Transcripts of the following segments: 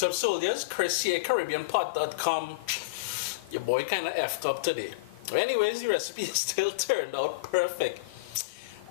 What's up, soldiers? Chris here, CaribbeanPot.com. Your boy kind of effed up today. Anyways, the recipe still turned out perfect.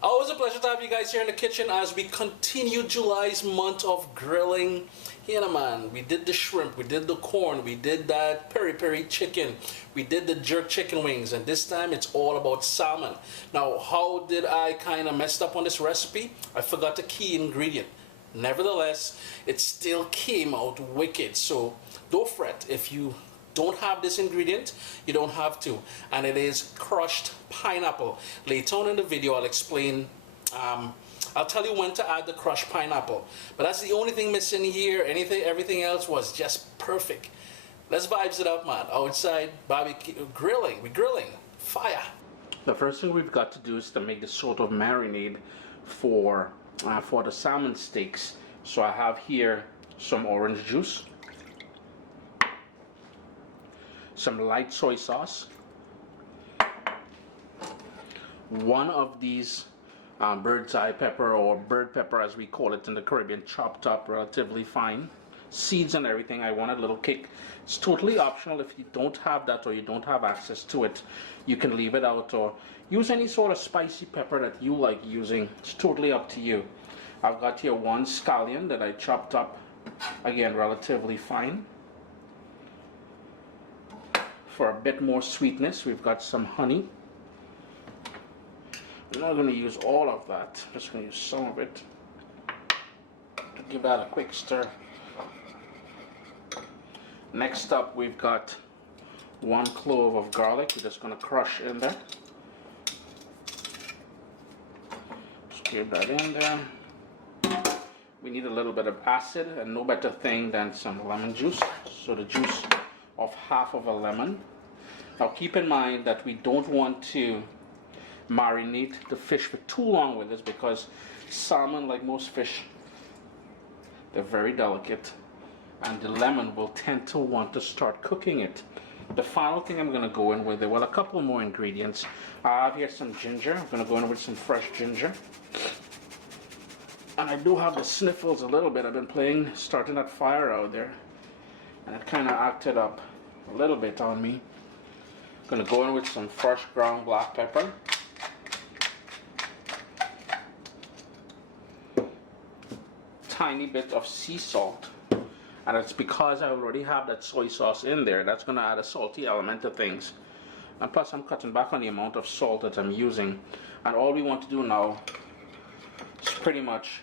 Always a pleasure to have you guys here in the kitchen as we continue July's month of grilling. Here, man, we did the shrimp, we did the corn, we did that peri-peri chicken, we did the jerk chicken wings, and this time it's all about salmon. Now, how did I kind of messed up on this recipe? I forgot the key ingredient. Nevertheless, it still came out wicked, so don't fret. If you don't have this ingredient, you don't have to, and it is crushed pineapple. Later on in the video I'll explain, I'll tell you when to add the crushed pineapple, but that's the only thing missing here. Everything else was just perfect. Let's vibes it up, man. Outside barbecue, we're grilling fire. The first thing we've got to do is to make this sort of marinade for the salmon steaks. So I have here some orange juice, some light soy sauce, one of these bird's eye pepper, or bird pepper as we call it in the Caribbean, chopped up relatively fine, seeds and everything. I want a little kick. It's totally optional. If you don't have that or you don't have access to it, you can leave it out or use any sort of spicy pepper that you like using. It's totally up to you. I've got here one scallion that I chopped up, again relatively fine. For a bit more sweetness, we've got some honey. I'm not going to use all of that, I'm just going to use some of it to give that a quick stir. Next up, we've got one clove of garlic. We're just going to crush in there. Just give that in there. We need a little bit of acid, and no better thing than some lemon juice. So the juice of half of a lemon. Now keep in mind that we don't want to marinate the fish for too long with this, because salmon, like most fish, they're very delicate, and the lemon will tend to want to start cooking it. The final thing I'm going to go in with, well, a couple more ingredients. I have here some ginger. I'm going to go in with some fresh ginger. And I do have the sniffles a little bit. I've been starting that fire out there, and it kind of acted up a little bit on me. I'm going to go in with some fresh ground black pepper. Tiny bit of sea salt, and it's because I already have that soy sauce in there. That's going to add a salty element to things, and plus I'm cutting back on the amount of salt that I'm using. And all we want to do now is pretty much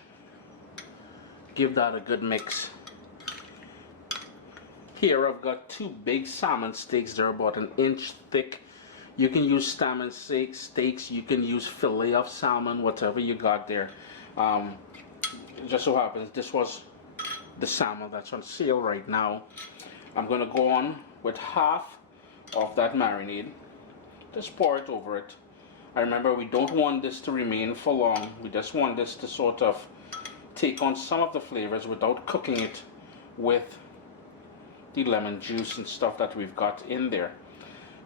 give that a good mix. Here I've got two big salmon steaks. They're about an inch thick. You can use salmon steaks, you can use fillet of salmon, whatever you got there. It just so happens this was the salmon that's on sale right now. I'm going to go on with half of that marinade. Just pour it over it. I remember, we don't want this to remain for long. We just want this to sort of take on some of the flavors without cooking it with the lemon juice and stuff that we've got in there.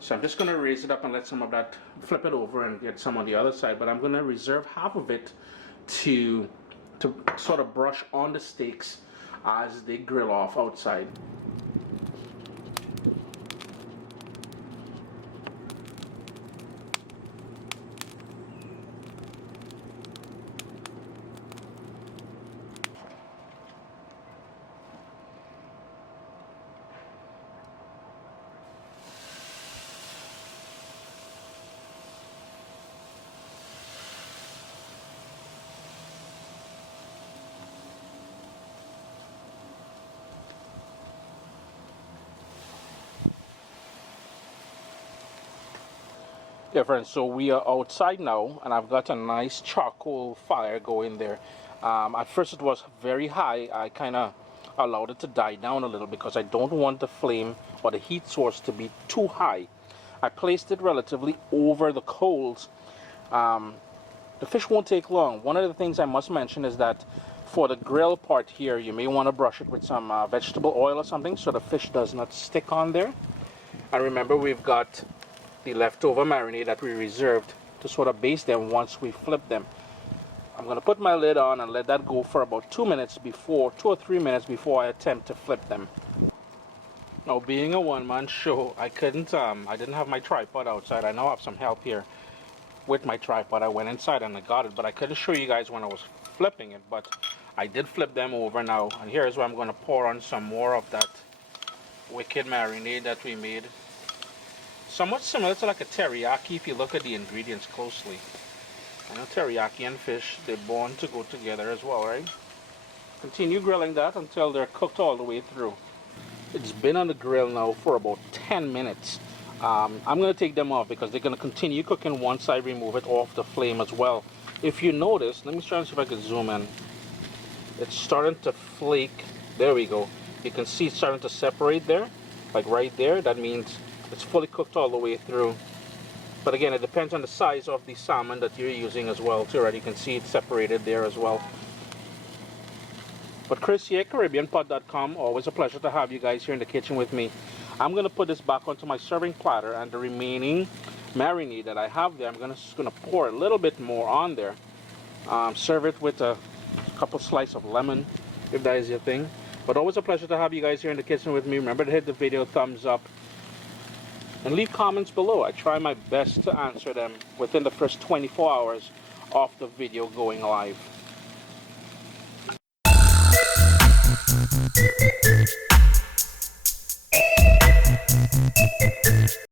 So I'm just going to raise it up and let some of that, flip it over and get some on the other side, but I'm going to reserve half of it to sort of brush on the steaks as they grill off outside. Yeah, friends, so we are outside now, and I've got a nice charcoal fire going there. At first it was very high. I kind of allowed it to die down a little because I don't want the flame or the heat source to be too high. I placed it relatively over the coals. The fish won't take long. One of the things I must mention is that for the grill part here, you may want to brush it with some vegetable oil or something so the fish does not stick on there. And remember, we've got the leftover marinade that we reserved to sort of baste them once we flip them. I'm going to put my lid on and let that go for about 2 minutes before, 2 or 3 minutes before I attempt to flip them. Now, being a one-man show, I didn't have my tripod outside. I now have some help here with my tripod. I went inside and I got it, but I couldn't show you guys when I was flipping it, but I did flip them over now. And here's where I'm going to pour on some more of that wicked marinade that we made. Somewhat similar to like a teriyaki if you look at the ingredients closely. I know teriyaki and fish, they're born to go together as well, right? Continue grilling that until they're cooked all the way through. It's been on the grill now for about 10 minutes. I'm going to take them off because they're going to continue cooking once I remove it off the flame as well. If you notice, let me try and see if I can zoom in. It's starting to flake. There we go. You can see it's starting to separate there, like right there. That means it's fully cooked all the way through. But again, it depends on the size of the salmon that you're using as well too, right? You can see it's separated there as well. But Chris here, CaribbeanPot.com. Always a pleasure to have you guys here in the kitchen with me. I'm going to put this back onto my serving platter, and the remaining marinade that I have there, I'm just going to pour a little bit more on there. Serve it with a couple slices of lemon, if that is your thing. But always a pleasure to have you guys here in the kitchen with me. Remember to hit the video thumbs up and leave comments below. I try my best to answer them within the first 24 hours of the video going live.